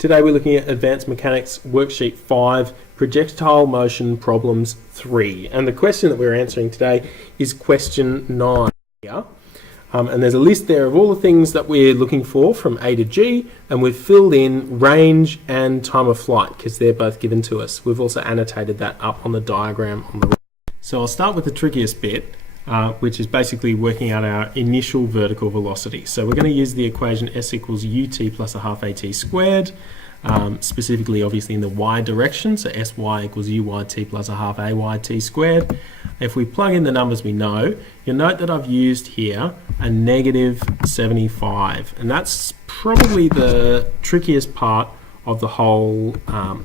Today we're looking at Advanced Mechanics Worksheet 5, Projectile Motion Problems 3. And the question that we're answering today is question 9 here. And there's a list there of all the things that we're looking for from A to G, and we've filled in range and time of flight because they're both given to us. We've also annotated that up on the diagram on the right. So I'll start with the trickiest bit, which is basically working out our initial vertical velocity. So we're going to use the equation s equals ut plus a half at squared, specifically obviously in the y direction, so sy equals uyt plus a half ayt squared. If we plug in the numbers we know, you'll note that I've used here a negative 75, and that's probably the trickiest part of the whole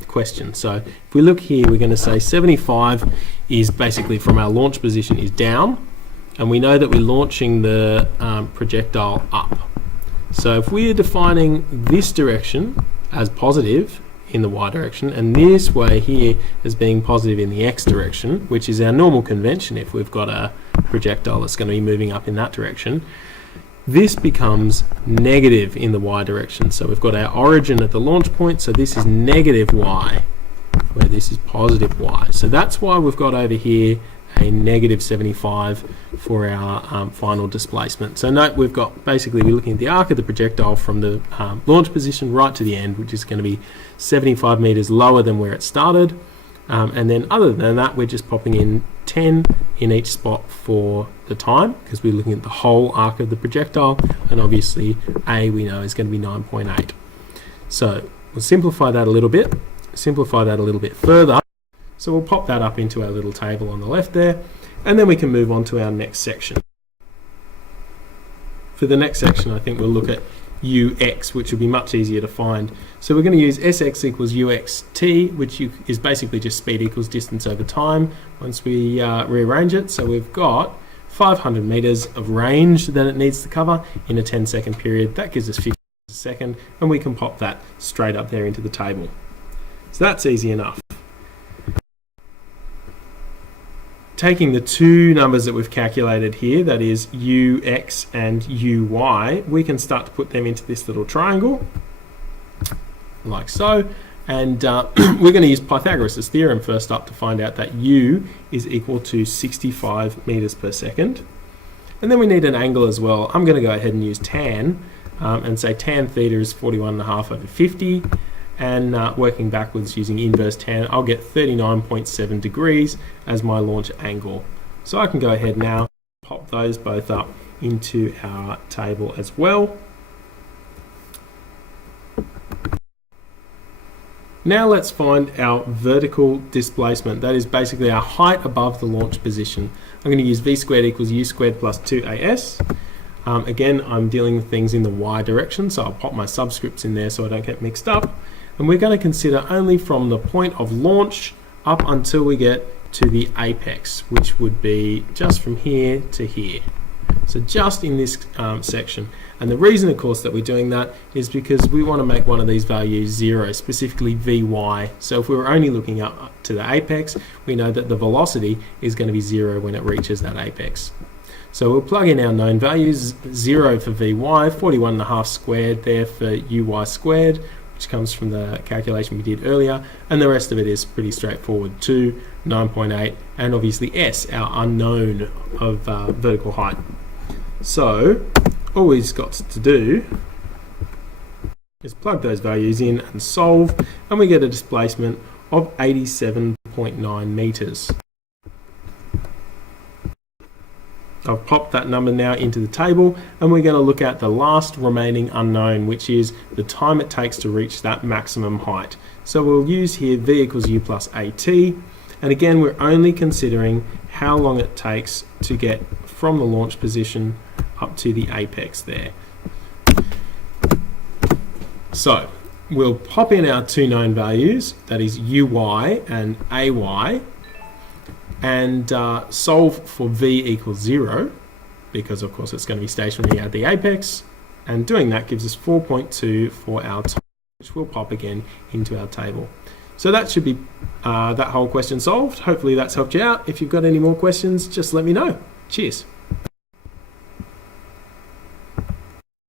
question. So if we look here, we're going to say 75 is basically from our launch position is down, and we know that we're launching the projectile up. So if we're defining this direction as positive in the y direction and this way here as being positive in the x direction, which is our normal convention if we've got a projectile that's going to be moving up in that direction, this becomes negative in the y direction. So we've got our origin at the launch point, so this is negative y, where this is positive y. So that's why we've got over here a negative 75 for our final displacement. So note we've got basically we're looking at the arc of the projectile from the launch position right to the end, which is going to be 75 meters lower than where it started. And then other than that, we're just popping in 10 in each spot for the time because we're looking at the whole arc of the projectile, and obviously A we know is going to be 9.8. So we'll simplify that a little bit further. So we'll pop that up into our little table on the left there, and then we can move on to our next section. For the next section, I think we'll look at ux, which will be much easier to find. So we're going to use sx equals uxt, which is basically just speed equals distance over time once we rearrange it. So we've got 500 meters of range that it needs to cover in a 10-second period. That gives us 50 a second, and we can pop that straight up there into the table. So that's easy enough. Taking the two numbers that we've calculated here, that is ux and uy, we can start to put them into this little triangle, like so. And we're going to use Pythagoras' theorem first up to find out that u is equal to 65 meters per second. And then we need an angle as well. I'm going to go ahead and use tan and say tan theta is 41.5 over 50. And working backwards using inverse tan, I'll get 39.7 degrees as my launch angle. So I can go ahead now and pop those both up into our table as well. Now let's find our vertical displacement. That is basically our height above the launch position. I'm going to use v squared equals u squared plus 2as. Again, I'm dealing with things in the y direction, so I'll pop my subscripts in there so I don't get mixed up. And we're going to consider only from the point of launch up until we get to the apex, which would be just from here to here. So just in this section. And the reason, of course, that we're doing that is because we want to make one of these values 0, specifically Vy. So if we were only looking up to the apex, we know that the velocity is going to be 0 when it reaches that apex. So we'll plug in our known values, 0 for Vy, 41.5 squared there for Uy squared, which comes from the calculation we did earlier, and the rest of it is pretty straightforward, 2, 9.8, and obviously s, our unknown of vertical height. So all we've got to do is plug those values in and solve, and we get a displacement of 87.9 meters. I've popped that number now into the table, and we're going to look at the last remaining unknown, which is the time it takes to reach that maximum height. So we'll use here v equals u plus at, and again we're only considering how long it takes to get from the launch position up to the apex there. So we'll pop in our two known values, that is uy and ay, and solve for v equals 0, because of course it's going to be stationary at the apex, and doing that gives us 4.2 for our time, which we'll pop again into our table. So that should be that whole question solved. Hopefully that's helped you out. If you've got any more questions, just let me know. Cheers.